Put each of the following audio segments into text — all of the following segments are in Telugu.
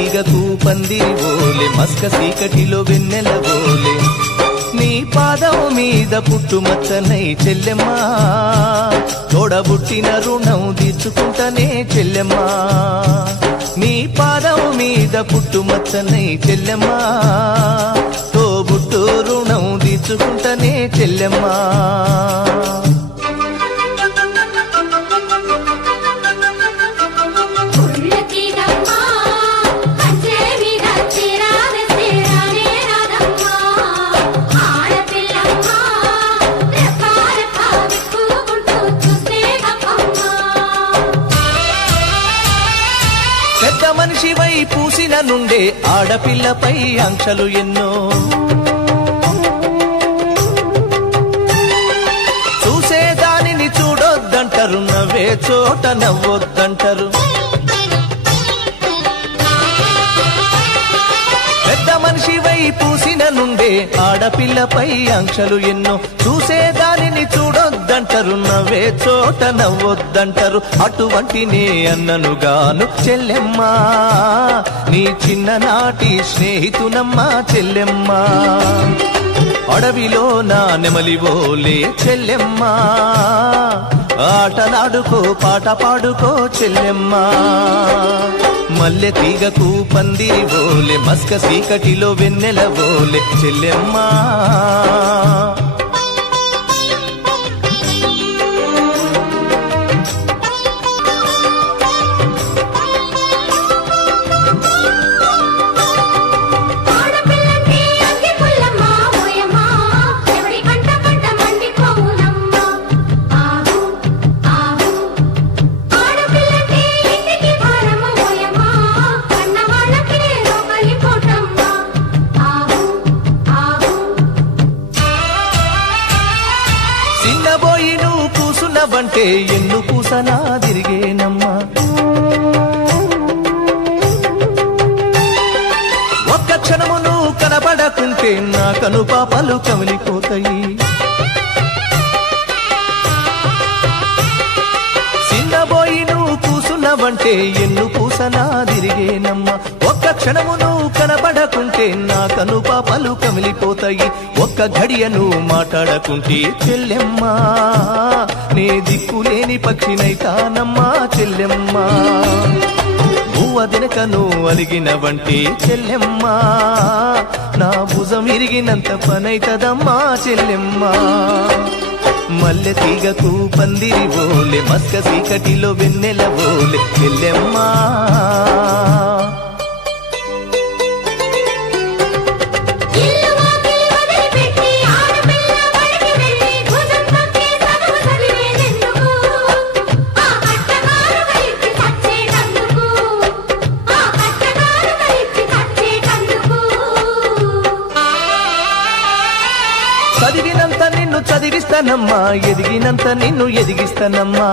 తీగకు పందిరి ఓలే మస్క చీకటిలో వెన్నెల ఓలే నీ పాదం మీద పుట్టుమచ్చనై చెల్లెమ్మా తోడబుట్టిన రుణం తీర్చుకుంటనే చెల్లెమ్మా నీ పాదం మీద పుట్టుమచ్చనై చెల్లెమ్మా తోబుట్టు రుణం తీర్చుకుంటనే చెల్లెమ్మా పెద్ద మనిషివై పూసిన నుండే ఆడపిల్లపై ఆంక్షలు ఎన్నో చూసేదానిని చూడొద్దంటారు నవ్వే చోట నవ్వొద్దంటారు పెద్ద మనిషివై పూసిన నుండే ఆడపిల్లపై ఆంక్షలు ఎన్నో చూసేదానిని చూడొద్దంటారు నవ్వే చోట నవ్వొద్దంటారు అటువంటి నే అన్ననుగాను చెల్లెమ్మా నీ చిన్ననాటి స్నేహితునమ్మా చెల్లెమ్మా అడవిలో నా నెమలివోలే చెల్లెమ్మా ఆటలాడుకో పాట పాడుకో చెల్లెమ్మా మల్లె తీగకు పందిరి ఓలే మస్క చీకటిలో వెన్నెల ఓలే చెల్లెమ్మా చిన్నబోయి నువ్వు కూసున్నవంటే ఎన్ను పూసనా తిరిగేనమ్మా ఒక్క క్షణము నువ్వు కనబడకుంటే నా కను పాపలు కమిలిపోతాయి చిన్నబోయి నువ్వు కూసున్నవంటే ఎన్ను పూసనా తిరిగేనమ్మా ఒక్క క్షణము నువ్వు కనబడకుంటే నా కను పాపలు కమిలిపోతాయి ఒక్క ఘడియ నువ్వు మాట్లాడకుంటే చెల్లెమ్మా నే దిక్కులేని పక్షినైతానమ్మా చెల్లెమ్మా భూవ దినక నువ్వు అలిగినవంటే చెల్లెమ్మా నా భుజం ఇరిగినంత పనైతదమ్మా చెల్లెమ్మా మల్లె తీగకు పందిరి ఓలే మస్క చీకటిలో వెన్నెల ఓలే చెల్లెమ్మా చదివినంత నిన్ను చదివిస్తానమ్మా ఎదిగినంత నిన్ను ఎదిగిస్తానమ్మా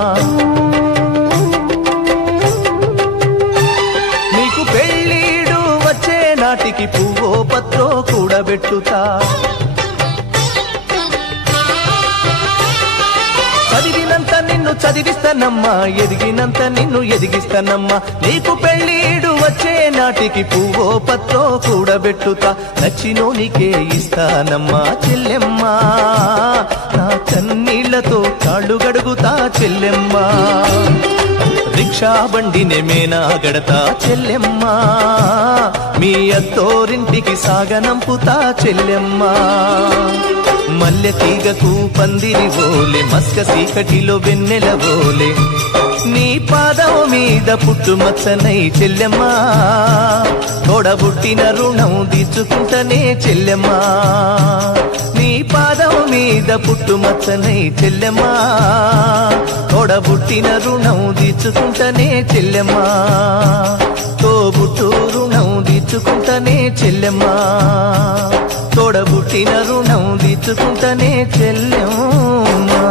నీకు పెళ్ళీడు వచ్చే నాటికి పువ్వో పత్రో కూడబెట్టుతా చదివినంత నిన్ను చదివిస్తానమ్మా ఎదిగినంత నిన్ను ఎదిగిస్తానమ్మా నీకు పెళ్ళీడు వచ్చే నాటికి పువ్వో పత్రో కూడబెట్టుతా నచ్చినోనికే ఇస్తానమ్మా చెల్లెమ్మా నా కన్నీళ్లతో కాళ్ళు గడుగుతా చెల్లెమ్మా రిక్షా బండినే మేనా గడతా చెల్లెమ్మా మీ అత్తోరింటికి సాగనంపుతా చెల్లెమ్మా మల్లె తీగకు పందిరి ఓలే మస్క చీకటిలో వెన్నెల ఓలే నీ పాదం మీద పుట్టుమచ్చనై చెల్లెమ్మా తోడబుట్టిన రుణం తీర్చుకుంటనే చెల్లెమ్మా నీ పాదం మీద పుట్టుమచ్చనై చెల్లెమ్మా తోడబుట్టిన రుణం తీర్చుకుంటనే చెల్లెమ్మా తోబుట్టు రుణం తీర్చుకుంటనే చెల్లెమ్మా తోడబుట్టిన రుణం తీర్చుకుంటనే చెల్లెమ్మా